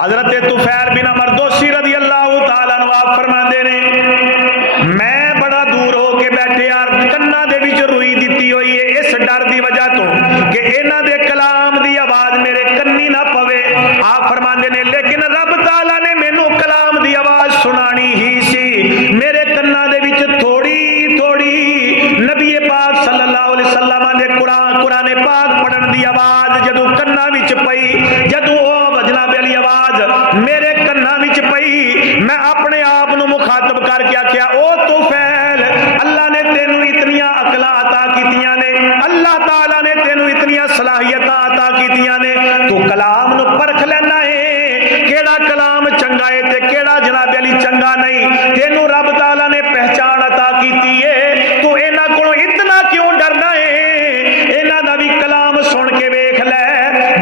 हजरत तुफैल बिन अमर दोसी रज़ी अल्लाह तआला अन्हु फरमाते ने मैं बड़ा दूर होके बैठे यार कन्ना दे विच रुई दिती हुई है इस डर की वजह तो कि इन्हां दे कलाम की आवाज मेरे कन्नी ना पवे। आप फरमाते ने लेकिन रब तआला ने मैनू कलाम की आवाज सुनानी ही सी। मेरे कन्ना दे विच थोड़ी थोड़ी नबी पाक सल्लल्लाहु अलैहि वसल्लम दे कुरान पाक पढ़न की आवाज जदों कन्ना विच पई, जदों जनाब अली आवाज मेरे कन्ना विच पई, मैं अपने आप नू मुखातब करके आख्या ओ तुफैल अल्लाह ने तेनू इतनियां अकलां अता कीतियां ने, अल्लाह ताला ने तेनू इतनियां सलाहियतां अता कीतियां ने, तू कलाम नू परख लेना है केड़ा कलाम चंगा है ते केड़ा जनाब अली चंगा नहीं। तेनू रब ताला ने पहचान अता कीती है, तू इन्हां कोलों इतना क्यों डरना है? इन्हां दा भी कलाम सुन के वेख लै,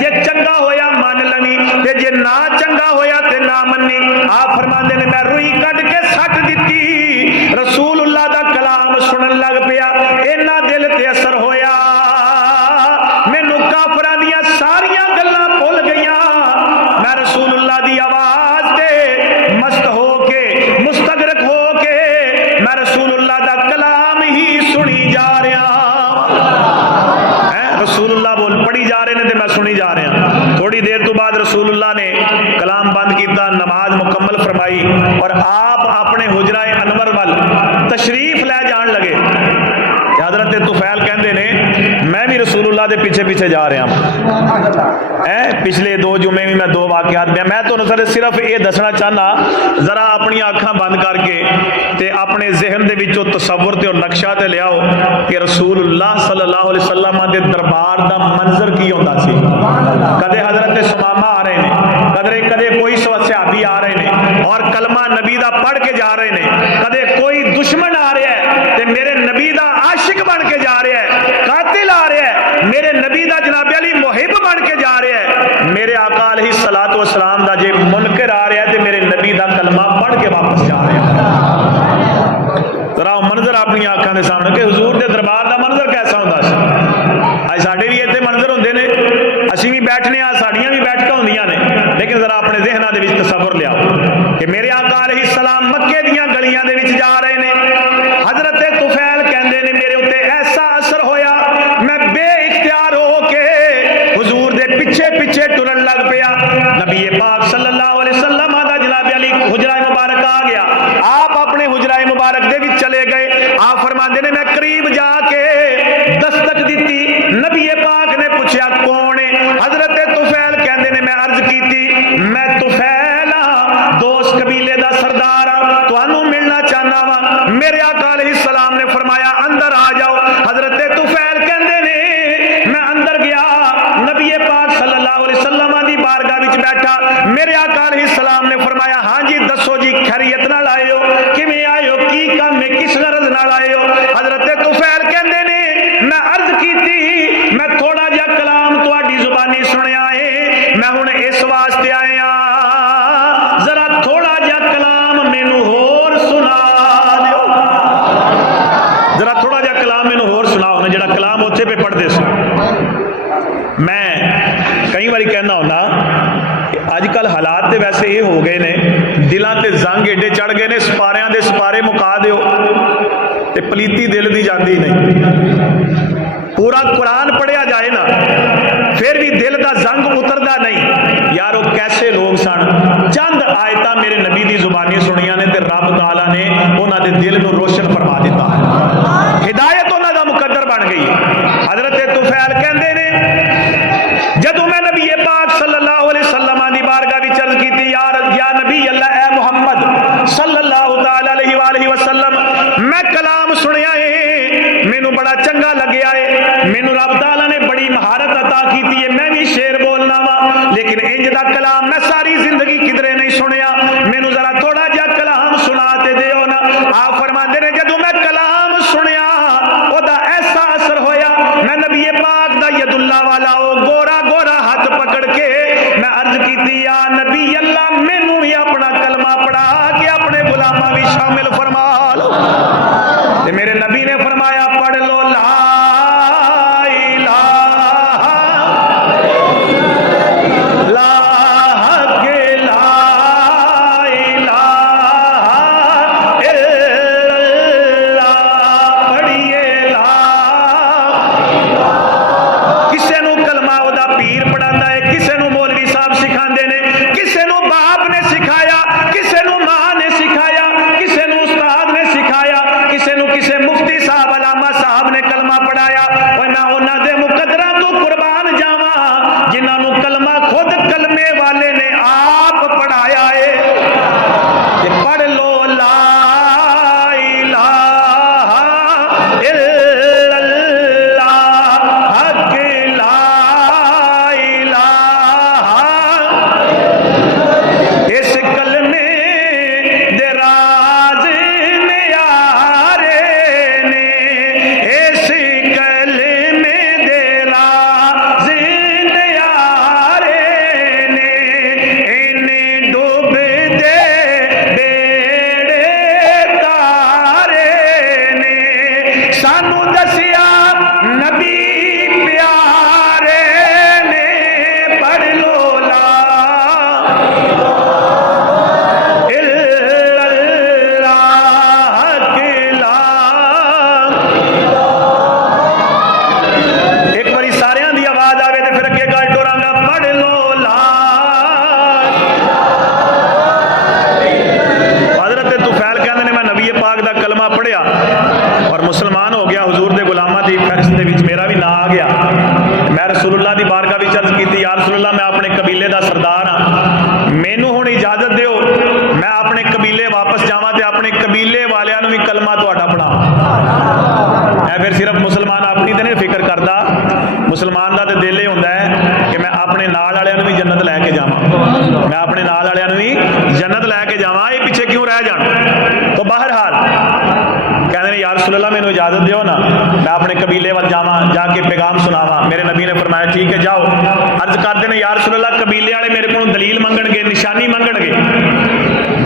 जे चंगा होया मान लवी ते जे ना चंगा होया ते ना मन्नी। आप फरमांदे ने मैं रुई कट के सट दिती, रसूलुल्लाह दा कलाम सुनन लग पिया, इन्ना दिल ते असर होया, मैनू काफरां दियां सारियां गल्लां भुल गईयां, मैं रसूलुल्लाह दी आवाज ते मस्त होके मुस्तगरक होके मैं रसूलुल्लाह दा कलाम ही सुनी जा रहा है। रसूलुल्लाह बोल पढ़ी जा रहे ने ते मैं सुनी जा रहा। थोड़ी देर तो बाद रसूलुल्लाह ने कलाम बंद किया, नमाज मुकम्मल फरमाई और आप अपने हुजरा अनवर वाल तशरीफ लै जान लगे। हजरत तुफैल कहते ने मैं भी रसूलुल्लाह के पीछे पीछे जा रहा है। पिछले दो जुमे भी मैं दो वाकयात मैं तो सिर्फ ये दसना चाहना, जरा अपनी अखां बंद करके ते अपने जहन के विचों तसव्वुर ते नक्शा ते लियाओ कि रसूलुल्लाह सल्लल्लाहु अलैहि वसल्लम के दरबार का मंजर की होता सी। कदे हजरत सुमामा आ रहे हैं, कदे कदे कोई सहाबी आ रहे हैं और कलमा नबी का पढ़ के जा रहे हैं, कदे कोई दुश्मन आ रहा है ते मेरे नबी का आशिक बन के जा रहा है, कातिल आ रहा है मेरे नबी का जनाब अली मुहिब बन के जा रहा है, मेरे आका अलैहिस्सलातु वस्सलाम दा जे मुनकर आ रहा है ते मेरे नबी का कलमा पढ़ के वापस जा रहा है। जरा मंजर अपनी आंखों के सामने कि हुजूर के दरबार का मंजर कैसा होता है। अज साडे भी इतने मंजर होंगे ने, असीं भी बैठने साड़ियां भी बैठक होंदियां ने, लेकिन जरा अपने जहना दे विच तसव्वुर लियाओ कि मेरे आका अलैहिस्सलाम मक्के दीयां गलियां दे विच जा रहे ने। हजरत तुफैल कहंदे ने मेरे उत्ते ऐसा असर होया, मैं बेइख्तियार होके हुजूर दे पीछे पीछे टुरन लग पिया। नबी पाक सल्लल्लाहु अलैहि वसल्लम दा जनाब अली हुजरा मुबारक आ गया, आप अपने हुजरा मुबारक दे विच चले गए। आप फरमाते ने मैं करीब जाके दस्तक दी, नबी पाक ने पूछा कौन है? हजरत तुफैल कहंदे ने मैं अर्ज की मैं तुफैल दोस्त कबीले का सरदार तुहानू मिलना चाहना वा। मेरे आका अलैहिस्सलाम ने फरमाया अंदर आ जाओ। हजरत तुफैल कहंदे ने मैं अंदर गया, नबी पाक सल्लल्लाहु अलैहि वसल्लम दी बारगाह विच बैठा। मेरे आका अलैहिस्सलाम ने फरमाया हाँ जी दसो जी खैरियत नाल आए हो, किवें आए हो, की काम है, किस गरज नाल आए हो? हजरत तुफैल कहंदे ने मैं अर्ज की मैं थोड़ा जिहा कलाम तुहाडी जुबानी सुनिया है, मैं हुण इस वास्ते आया जरा थोड़ा जिहा कलाम मैनू होर सुना दिओ, जरा थोड़ा जिहा कलाम मैनू होर सुनाओ ना, जिहड़ा कलाम उत्थे पे पढ़दे सी। मैं कई बारी कहना हुंदा अजकल हालात तो वैसे ये हो गए ने, दिलों ते जंग एडे चढ़ गए ने, सपारियां दे सपारे मुका दिओ ते पलीती दिल दी जाती नहीं। पूरा कुरान पढ़िया जाए ना फिर भी दिल का जंग उतरता नहीं। यारो कैसे लोग सन, चंद आयत मेरे नबी की जुबानी सुनिया ने ते रब ताला ने उन्होंने दिल को रोशन फरमा दिता, हिदायत उन्होंने मुकद्दर बन गई। हजरत तुफैल कहते ने जदों मैं नबी पाक सल्लल्लाहु अलैहि वसल्लम दी बारगाह विच अर्ज कीती या नबी अल्लाह ए मुहम्मद सल्लल्लाहु ताला अलैहि वसल्लम मैं कलाम सुनिया है, मैनू बड़ा चंगा लग्या है, मैनू रब ताला ने बड़ी महारत अता की है, मैं भी शेर बोलना वा, लेकिन इंज दा कलाम मैं सारी जिंदगी किधरे नहीं सुनिया, मैनू जरा थोड़ा जिहा कलाम सुना ते दिओ ना। आप फरमाते ने जदों मैं कलाम सुनिया ओदा ऐसा असर होया, मैं नबी पाक दा यदुल्ला वाला ओ गोरा गोरा हाथ पकड़ के मैं अर्ज की या नबी अल्लाह मैनू भी अपना कलमा पढ़ा के अपने गुलामा भी शामिल फरमा लो। ते मेरे नबी ने फरमाया पढ़ लो ला इलाहा ला बाप ने सिखाया, किसी नू मां ने सिखाया, किसी नू उस्ताद ने सिखाया, किसी नू किसी मुफ्ती साहब अलामा साहब ने कलमा पढ़ाया। और मैं उन्हां दे मुकद्दरां तो कुर्बान जावां जिन्हां नू कलमा खुद कलमे वाले ने आप पढ़ाया है। कि पढ़ लो ला इलाहा इल्लल्लाह, हक ला इलाहा, इस कलमे दे राज न्यारे ने, इस कलमे दे राज न्यारे ने, इन्हें डूबदे बेड़े तारे ने, सानू दसिया नबी प्यारे ने। पढ़ लो ला इल्लल्लाह, हक ला। एक बारी सारियां दी आवाज आवे ते फिर अगे गल टोरांगा। पढ़ लो ला। हजरत तुफैल कहंदे ने मैं नबी पाक दा कलमा पढ़िया और मुसलमान हो गया। हुजूर दे गुलामां दी फैक्स दे विच मेरा भी नाम आ गया। मैं रसूलुल्लाह दी बारगाह विच अर्ज कीती, या रसूलुल्लाह मैं अपने कबीले दा सरदार हां, मैनू हुण इजाजत दिओ मैं अपने कबीले वापस जावां ते अपने कबीले वालियां नू भी कलमा तुहाडा पढ़ावां। मैं फिर सिर्फ मुसलमान अपनी ते नहीं फिक्र करदा, मुसलमान दा ते दिल ये हुंदा है कि मैं अपने नाल वालियां नू भी जन्नत लैके जावां, मैं अपने नाल वालियां नू भी जन्नत लैके जावां, ये पीछे क्यों रह जाण। तो बहरहाल कहते हैं या रसूलल्लाह मैनू इजाजत दिओ ना, मैं अपने कबीले वाल जावां, जाके पैगाम सुनावां। मेरे नबी ने फरमाया ठीक है जाओ। अर्ज करते हैं या रसूलल्लाह कबीले वाले मेरे को दलील मंगणगे, निशानी मंगणगे,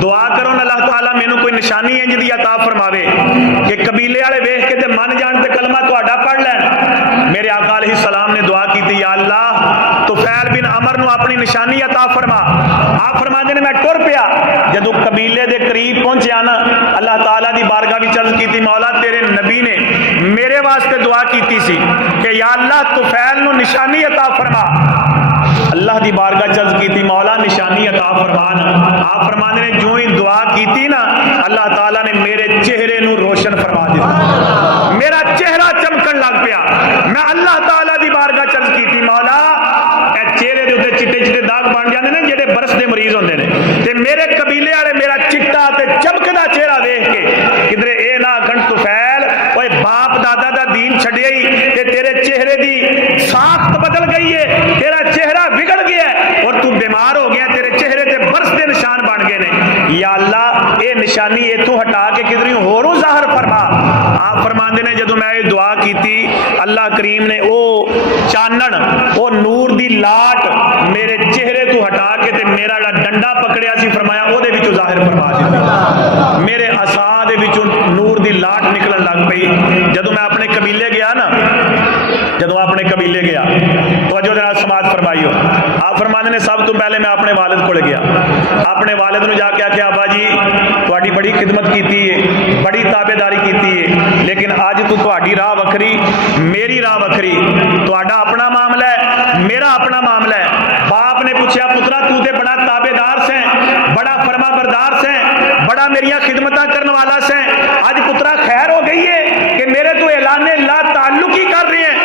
दुआ करो ना अल्लाह ताला मैनू कोई निशानी इंज दी अता फरमावे कि कबीले वाले वेख के ते मन जान ते कलमा तुहाडा पढ़ लैण। मेरे आका अलैहिस्सलाम ने दुआ की, या अल्लाह तुफैल बिन अमर नू अपनी निशानी अता फरमा। आप फरमाते ने मैं टुर पिया, जदों कबीले दे करीब पहुंचया ना अल्लाह ताला दी बारगाह विच अर्ज कीती, मौला तेरे नबी ने मेरे वास्ते दुआ कीती सी कि या अल्लाह तुफैल नू निशानी अता फरमा। अल्लाह दी बारगाह च अर्ज कीती, मौला निशानी अता फरमान। आप फरमाते ने जो ही दुआ कीती ना अल्लाह ताला ने मेरे चेहरे नू रोशन फरमा दिता, मेरा चेहरा चमकन लग पिया। मैं अल्लाह ताला दी बारगाह च अर्ज कीती, मौला चेहरे दे उत्ते चिट्टे चिट्टे दाग बन जाते हैं जेडे बरस दे मरीज होंदे ने, ते मेरे कबीले वाले मेरा चिट्टा ते चमकदा चेहरा देख के किधरे ए ना आखण तुफैल ओए बाप दादा दा दीन छड्डिया ही ते तेरे चेहरे दी साख्त बदल गई है, तेरा चेहरा बिगड़ गया है और तू बीमार हो गया, तेरे चेहरे ते बरस दे निशान बन गए ने। या अल्लाह ये निशानी इथों हटा के किधर होरों जाहिर फरमा। आप फरमाते ने जदों मैं ये दुआ कीती अल्लाह करीम ने ओ चानन ओ नूर दी लाट मेरे चेहरे तो हटा के ते मेरा डंडा पकड़िया सी फरमाया ओदे विचों जाहिर फरमा दिता, मेरे असा दे विचों नूर दी लाट निकलन लग पई। जदों मैं अपने कबीले गया ना, जदों अपने कबीले गया तो अजो दे नाल समाज फरमाइयो। आप फरमाते ने सब तो पहले मैं अपने वालिद कोल गया, अपने वालिद नूं जाके आख्या अब्बा जी तुहाडी बड़ी खिदमत कीती है, बड़ी ताबेदारी कीती है, लेकिन अज तू तुहाडी राह वखरी मेरी राह वखरी, तुहाडा अपना मामला है मेरा अपना मामला है। बाप ने पूछा पुत्रा तू ते बड़ा ताबेदार से, बड़ा फरमा बरदार से, बड़ा मेरिया खिदमत करने वाला से, आज पुत्रा खैर हो गई है कि मेरे तो ऐलाने ला ताल्लुक ही कर रहे हैं।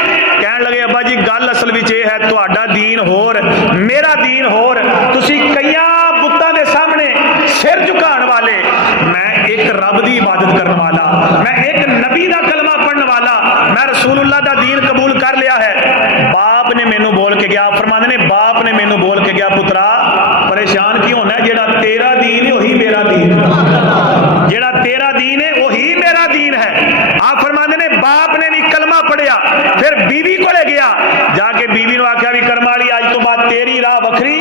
कहन लगे अब्बा जी गल असल विच ये है तुहाडा दीन होर मेरा दीन होर, तुसी कईयां बुत्तां दे सामने सिर झुकाण वाले, मैं एक रब दी इबादत करने वाला, मैं एक नबी दा कलमा पढ़ने वाला, मैं रसूलुल्लाह दा दीन कबूल कर लिया है। बाप ने मैनू बोल के गया, फरमाते ने बाप ने मैनू बोल के गया पुत्रा परेशान क्यों होना, जेड़ा तेरा दीन है वही मेरा दीन है, जेड़ा तेरा दीन है वही मेरा दीन है। आप फरमाते ने बाप ने भी कलमा पढ़िया, फिर बीवी को ले गया, जाके बीवी ने आख्या भी कर्म वाली आज तो बाद तेरी राह वखरी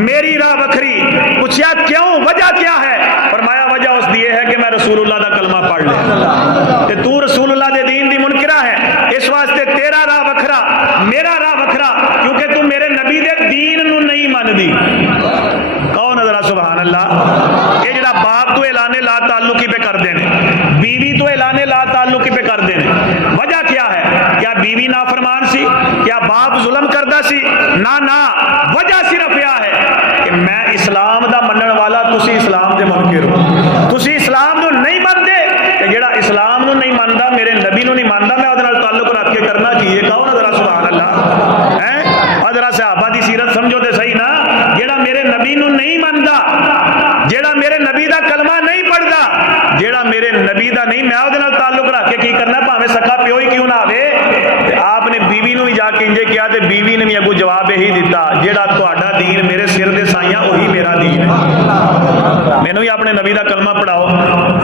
मेरी राह वखरी। पूछया क्यों, वजह क्या है? फरमाया वजह उस दी है कि मैं रसूलुल्लाह दा कलमा पढ़ लिया ते तू रसूलुल्लाह दे दीन दी मुनकिरा है, इस वास्ते तेरा राह वखरा मेरा राह वखरा, क्योंकि तू मेरे नबी दे दीन नू नहीं मनदी। कौन जरा सुभान अल्लाह। ये जरा बाप तो ऐलाने ला ताल्लुकी पे कर देने, बीवी तो ऐलाने ला ताल्लुकी पे कर देने, वजह क्या है? क्या बीवी नाफरमान सी, क्या बाप जुल्म करदा सी? ना ना, वजह सिर्फ यह है कि मैं इस्लाम दा मनण वाला, तुसी इस्लाम दे मुनकिर हो। तुसी इस्लाम नूं नहीं मनदे ते जेड़ा इस्लाम नूं नहीं मनदा, मेरे नबी नूं नहीं मनदा, मैं उहदे नाल ताल्लुक रख के करना की है? कहो ना जरा सुभान अल्लाह। हैं और जरा सहाबा दी सीरत समझो ते सही ना। जेड़ा मेरे नबी नूं नहीं मनदा, जेड़ा मेरे नबी दा कलमा नहीं पढ़दा, जेड़ा मेरे नबी दा नहीं, मैं उहदे नाल ताल्लुक रख के की करना, भावें सका प्यो ही क्यों ना आवे। आपने बीवी नूं भी जाके इंजे किया ते बीवी ने भी अगू जवाब यही दिता, जेड़ा तुहाडा दीन मेरे सिर दे साइयां वही मेरा दीन है। मैनू भी अपने नबी दा कलमा पढ़ाओ।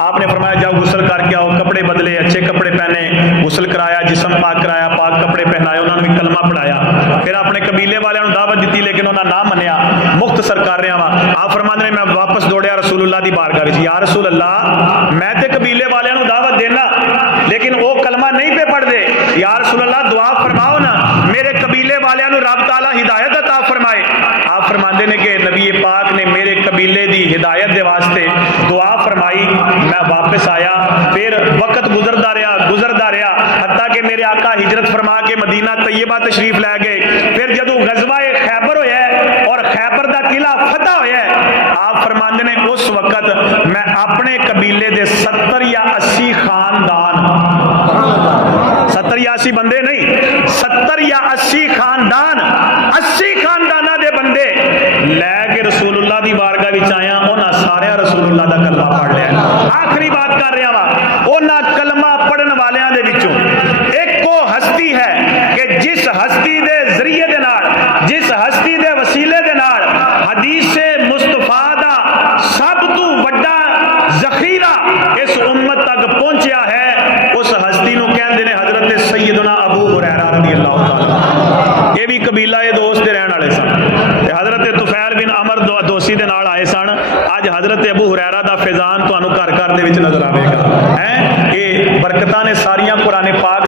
आपने फरमाया जाओ गुसल करके आओ, कपड़े बदले, अच्छे कपड़े पहने, गुसल कराया, जिस्म पाक कराया, पाक कपड़े पहनाए, उन्होंने भी कलमा पढ़ाया। फिर अपने कबीले वालों ने दावत दी, लेकिन उन्होंने ना मनिया, मुख्तसर कर रहा वा। आप फरमाते ने मैं वापस दौड़िया रसूलुल्लाह दी बारगाह विच, या रसूल अल्लाह मैं ते कबीले वालों को दावत देना, लेकिन वो कलमा नहीं पे पढ़ते। या रसूल अल्लाह दुआ फरमाओ ना, मेरे कबीले वालों को रब ताला हिदायत अता फरमाए। आप फरमाते ने कि नबी पाक ने मेरे कबीले की हिदायत के वास्ते दुआ फरमाई। मैं वापस आया, फिर वक्त गुजरता रहा, हत्ता कि मेरे आका हिजरत फरमा के मदीना तैयबा तशरीफ लै गए। फिर जदों गज़वा खैबर होया और खैबर का किला फतह होया, आप फरमाते ने उस वक्त मैं अपने कबीले के 70 या 80 खानदान, 70 या 80 बंदे नहीं, 70 या 80 खानदान, 80 खानदाना दे बंदे लैके रसूलुल्लाह दी बारगाह विच आया। उन्हां सारियां रसूलुल्लाह दा कलमा पढ़ लिया। आखिरी बात कर रहा वा, उन्हां कलमा पढ़न वालियां दे विचों एक वो हस्ती है कि जिस हस्ती दे जरिए दे नाल, जिस हस्ती दे वसीले दे नाल हदीसे मुस्तफा दा सब तो बड़ा जखीरा इस उम्मत तक पहुंचा है, उस हस्ती नूं कहंदे ने हजरत सैयदना अबू हुरैरा रज़ियल्लाहु ताला। ये भी कबीला ये दोस्त दे रहण वाले सन। हजरत तुफैल बिन अमर दोसी दे नाल आए सन। अज हजरत अबू हुरैरा दा फैजान तुहानूं घर घर दे विच नजर आवेगा। है ये बरकतां ने सारियां कुरान पाक